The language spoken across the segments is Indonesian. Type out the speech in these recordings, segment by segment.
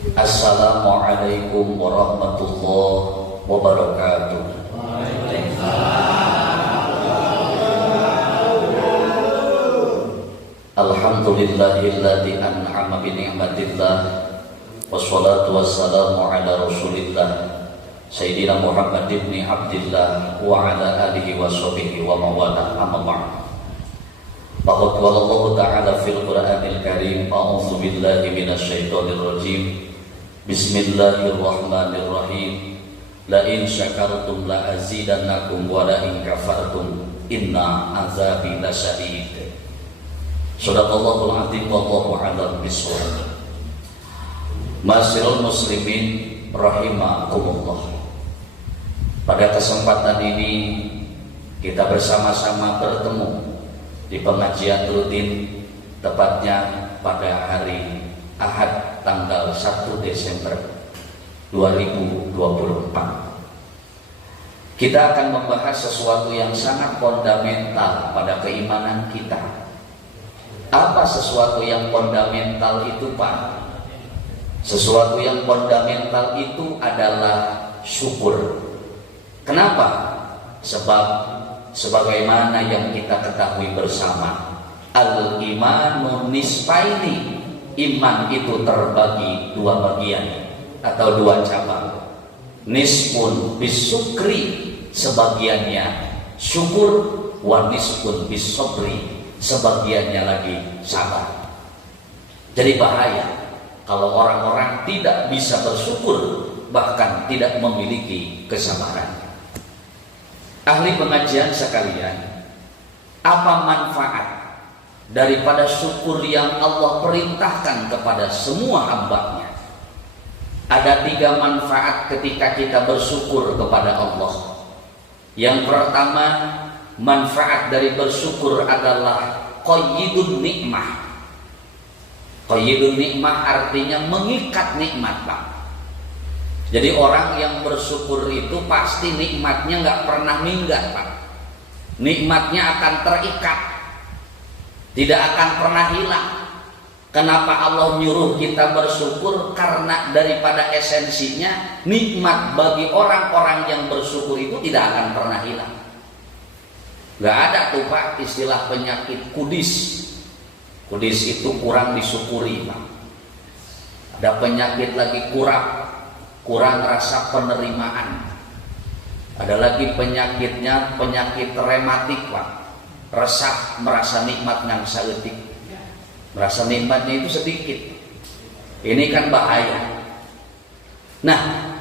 Assalamualaikum warahmatullahi wabarakatuh. Alhamdulillahilladzi an'ama bi ni'matillah wassalatu wassalamu ala rasulillah Sayyidina Muhammad ibn Abdillah wa ala alihi wa sahbihi wa mawalah amma ba'd. Faqad qala Allah ta'ala fil Qur'anil Karim, a'udzu billahi minasy syaithanir rajim. Bismillahirrahmanirrahim. La in syakartum la azidannakum wa la in kafartum inna azabi lasyadid. Shadaqallahul azim wallahu a'lam bishawab. Ma'asyiral muslimin rahimakumullah. Pada kesempatan ini kita bersama-sama bertemu di pengajian rutin, tepatnya pada hari Ahad tanggal 1 Desember 2024. Kita akan membahas sesuatu yang sangat fundamental pada keimanan kita. Apa sesuatu yang fundamental itu, Pak? Sesuatu yang fundamental itu adalah syukur. Kenapa? Sebab sebagaimana yang kita ketahui bersama, al-imanu nisfaini, iman itu terbagi dua bagian atau dua cabang. Nisfun bisukri, sebagiannya syukur, wa nisfun bisobri, sebagiannya lagi sabar. Jadi bahaya kalau orang-orang tidak bisa bersyukur, bahkan tidak memiliki kesabaran. Ahli pengajian sekalian, apa manfaat daripada syukur yang Allah perintahkan kepada semua hamba-Nya? Ada 3 manfaat ketika kita bersyukur kepada Allah. Yang pertama, manfaat dari bersyukur adalah qayyidun nikmah. Qayyidun nikmah artinya mengikat nikmat, Pak. Jadi orang yang bersyukur itu pasti nikmatnya nggak pernah minggat, Pak. Nikmatnya akan terikat, tidak akan pernah hilang. Kenapa Allah nyuruh kita bersyukur? Karena daripada esensinya, nikmat bagi orang-orang yang bersyukur itu tidak akan pernah hilang. Gak ada tuh, Pak, istilah penyakit kudis. Kudis itu kurang disyukuri, Pak. Ada penyakit lagi kurang rasa penerimaan. Ada lagi penyakitnya penyakit rematik, Pak. Resah, merasa nikmat nang saeutik. Merasa nikmatnya itu sedikit. Ini kan bahaya. Nah,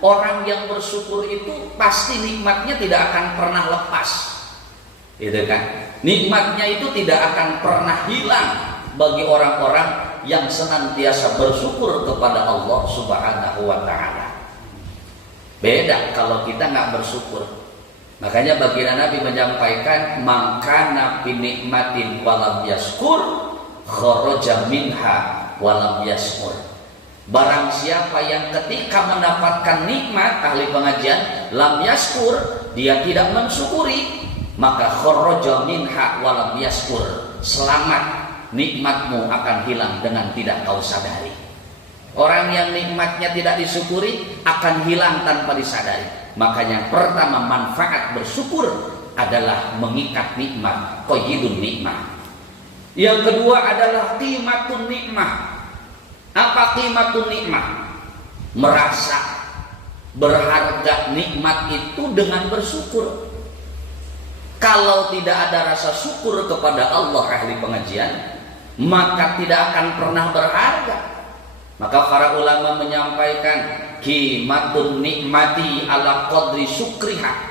orang yang bersyukur itu pasti nikmatnya tidak akan pernah lepas. Gitu kan? Nikmatnya itu tidak akan pernah hilang bagi orang-orang yang senantiasa bersyukur kepada Allah Subhanahu wa ta'ala. Beda kalau kita nggak bersyukur. Makanya baginda Nabi menyampaikan, mangkana bi nikmatin walam yaskur kharaja minha walam yaskur. Barang siapa yang ketika mendapatkan nikmat, ahli pengajian, lam yaskur, dia tidak mensyukuri, maka kharaja minha walam yaskur, selamat, nikmatmu akan hilang dengan tidak kau sadari. Orang yang nikmatnya tidak disyukuri akan hilang tanpa disadari. Makanya pertama manfaat bersyukur adalah mengikat nikmat, qayyidun nikmah. Yang kedua adalah qimatun nikmah. Apa qimatun nikmah? Merasa berharga nikmat itu dengan bersyukur. Kalau tidak ada rasa syukur kepada Allah, ahli pengajian, maka tidak akan pernah berharga. Maka para ulama menyampaikan, qimatun nikmati ala qadri syukriha.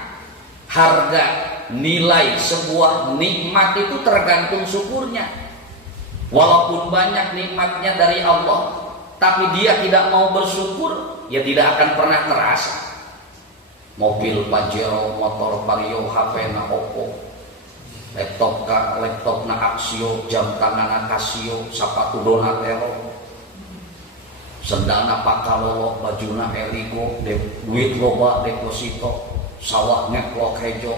Harga, nilai sebuah nikmat itu tergantung syukurnya. Walaupun banyak nikmatnya dari Allah, tapi dia tidak mau bersyukur, ya tidak akan pernah terasa. Mobil Pajero, motor Vario, HP na Oppo, laptop na Axio, jam tangan Casio, sepatu Donatello, sendalna Pakalolo, bajuna Eligo, duit loba deposito, sawah ngeklok hejo.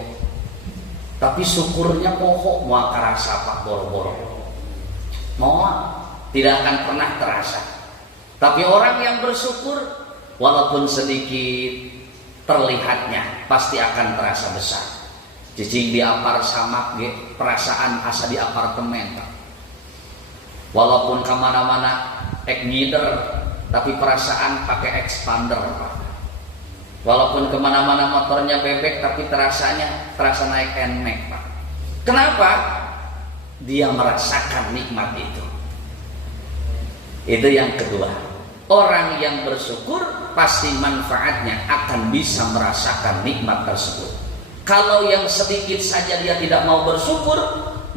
Tapi syukurnya pokok mau kerasa, Pak, boro-boro. Mau tidak akan pernah terasa. Tapi orang yang bersyukur walaupun sedikit terlihatnya pasti akan terasa besar. Cicing di apar samak ge, perasaan asa di apartemen Pak. Walaupun kemana-mana ek ngider, tapi perasaan pakai expander Pak. Walaupun kemana-mana motornya bebek, tapi terasa naik NMAX Pak. Kenapa? Dia merasakan nikmat itu. Itu yang kedua. Orang yang bersyukur pasti manfaatnya akan bisa merasakan nikmat tersebut. Kalau yang sedikit saja dia tidak mau bersyukur,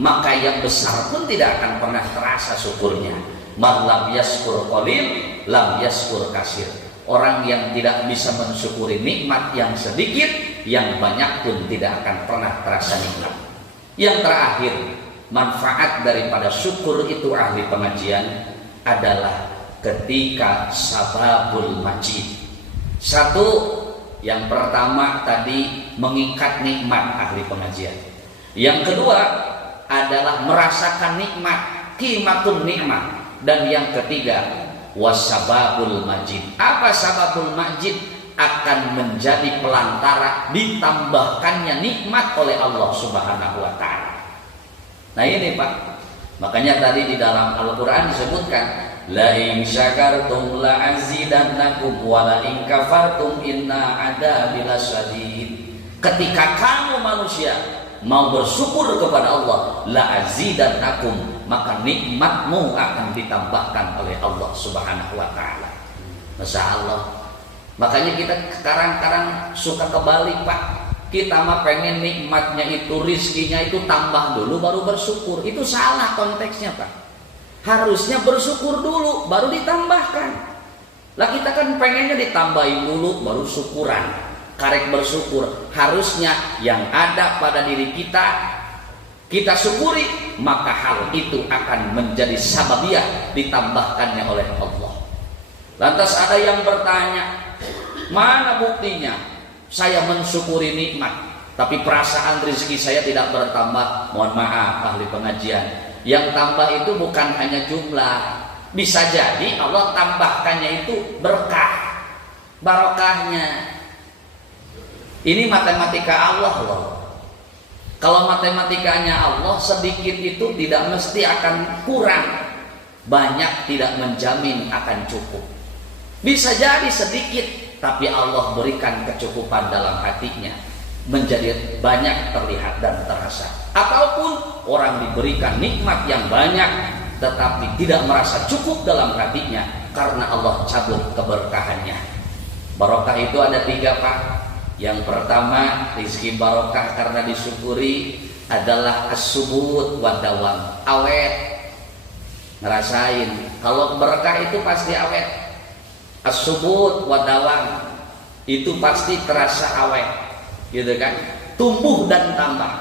maka yang besar pun tidak akan pernah terasa syukurnya. Man lam yaskur qalil, lam yaskur kasir. Orang yang tidak bisa mensyukuri nikmat yang sedikit, yang banyak pun tidak akan pernah terasa nikmat. Yang terakhir, manfaat daripada syukur itu ahli pengajian adalah ketika sababul majid. Satu, yang pertama tadi mengikat nikmat ahli pengajian. Yang kedua adalah merasakan nikmat, qimatun nikmat. Dan yang ketiga, wasababul majid. Apa sababul majid? Akan menjadi pelantara ditambahkannya nikmat oleh Allah Subhanahu wa taala. Nah ini Pak, makanya tadi di dalam Al-Qur'an disebutkan la in syakartum la azidannakum wa la in kafartum inna adabi lasyadid. Ketika kamu manusia mau bersyukur kepada Allah, la azidannakum, maka nikmatmu akan ditambahkan oleh Allah Subhanahu wa taala. Masya Allah. Makanya kita kadang-kadang suka kebalik Pak. Kita mah pengen nikmatnya itu, rizkinya itu tambah dulu baru bersyukur. Itu salah konteksnya Pak. Harusnya bersyukur dulu baru ditambahkan. Lah kita kan pengennya ditambahin dulu baru syukuran. Karek bersyukur. Harusnya yang ada pada diri kita syukuri, maka hal itu akan menjadi sababiah ditambahkannya oleh Allah. Lantas ada yang bertanya, mana buktinya saya mensyukuri nikmat tapi perasaan rezeki saya tidak bertambah? Mohon maaf ahli pengajian, yang tambah itu bukan hanya jumlah. Bisa jadi Allah tambahkannya itu berkah, barokahnya. Ini matematika Allah loh. Kalau matematikanya Allah, sedikit itu tidak mesti akan kurang, banyak tidak menjamin akan cukup. Bisa jadi sedikit, tapi Allah berikan kecukupan dalam hatinya, menjadi banyak terlihat dan terasa. Ataupun orang diberikan nikmat yang banyak, tetapi tidak merasa cukup dalam hatinya, karena Allah cabut keberkahannya. Barokah itu ada 3 Pak. Yang pertama, rizki barokah karena disyukuri adalah as-subut wa dawam, awet. Ngerasain kalau berkah itu pasti awet. As-subut wa dawam itu pasti terasa awet, gitu kan? Tumbuh dan tambah.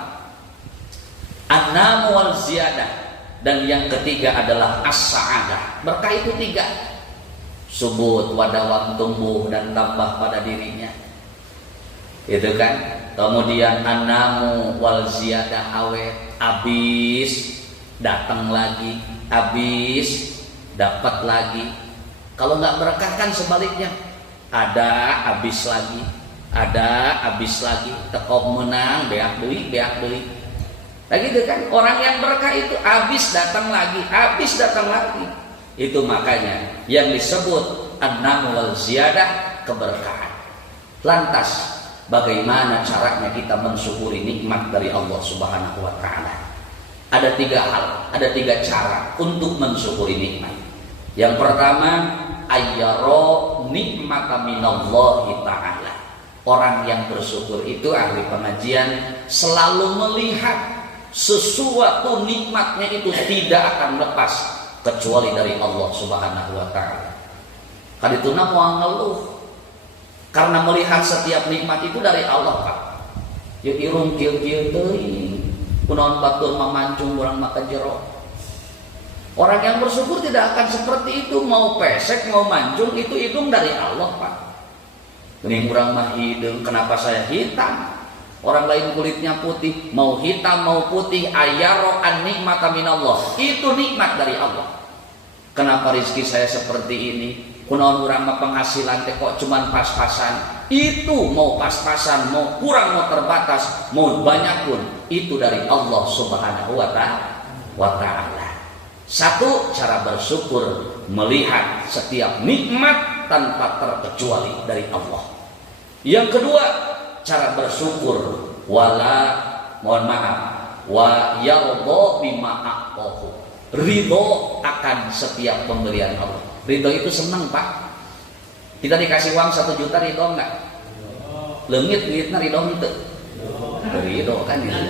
An-namu wal ziyadah. Dan yang ketiga adalah as-sa'adah. Berkah itu 3. Subut wa dawam, tumbuh dan tambah pada dirinya. Itu kan. Kemudian an-namu wal ziyadah, awet, habis datang lagi, habis dapat lagi. Kalau nggak berkah kan sebaliknya, ada habis lagi, ada habis lagi, tekop menang beak deui. Nah gitu kan, orang yang berkah itu habis datang lagi, habis datang lagi. Itu makanya yang disebut an-namu wal ziyadah, keberkahan. Lantas bagaimana caranya kita mensyukuri nikmat dari Allah Subhanahu wa taala? Ada 3 hal, ada 3 cara untuk mensyukuri nikmat. Yang pertama, ayyaro nikmata minallahi ta'ala. Orang yang bersyukur itu ahli pengajian selalu melihat sesuatu nikmatnya itu tidak akan lepas kecuali dari Allah Subhanahu wa taala. Kadituna moal ngeluh karena melihat setiap nikmat itu dari Allah Pak. Yuk irung kieu-kieu teuing, kunaon batur mamancung urang maka jero. Orang yang bersyukur tidak akan seperti itu, mau pesek mau mancung itu hidung dari Allah Pak. Geuning urang mah hidung, kenapa saya hitam? Orang lain kulitnya putih, mau hitam mau putih, ayyaro an nikmata minallah. Itu nikmat dari Allah. Kenapa rezeki saya seperti ini? Kunaon urang mah penghasilan teh kok cuman pas-pasan. Itu mau pas-pasan, mau kurang, mau terbatas, mau banyak pun itu dari Allah Subhanahu wa Ta'ala. Satu, cara bersyukur melihat setiap nikmat tanpa terkecuali dari Allah. Yang kedua, cara bersyukur wa yarda bima aqahu. Ridho akan setiap pemberian Allah. Ridho itu senang, Pak. Kita dikasih uang 1 juta, ridho enggak? Leungit-leungitna ridho henteu. Ridho kan gitu.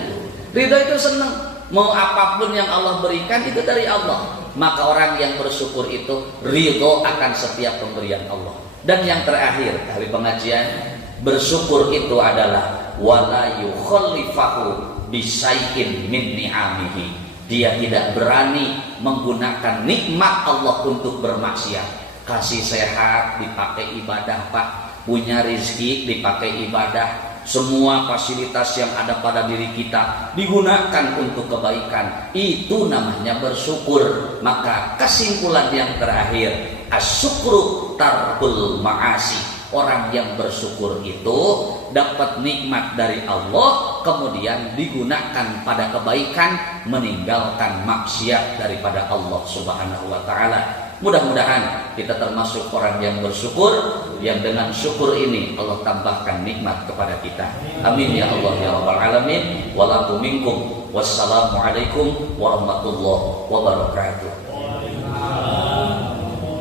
Ridho itu senang. Mau apapun yang Allah berikan itu dari Allah. Maka orang yang bersyukur itu ridho akan setiap pemberian Allah. Dan yang terakhir dari pengajian, bersyukur itu adalah wala yukhallifahu bisai'in min ni'amihi. Dia tidak berani menggunakan nikmat Allah untuk bermaksiat. Kasih sehat dipakai ibadah, Pak. Punya rezeki dipakai ibadah. Semua fasilitas yang ada pada diri kita digunakan untuk kebaikan. Itu namanya bersyukur. Maka kesimpulan yang terakhir, asyukru tarkul ma'asi. Orang yang bersyukur itu dapat nikmat dari Allah, kemudian digunakan pada kebaikan, meninggalkan maksiat daripada Allah Subhanahu wa Ta'ala. Mudah-mudahan kita termasuk orang yang bersyukur, yang dengan syukur ini Allah tambahkan nikmat kepada kita. Amin ya Allah ya Rabbal Alamin. Walakum minkum. Wassalamualaikum warahmatullahi wabarakatuh.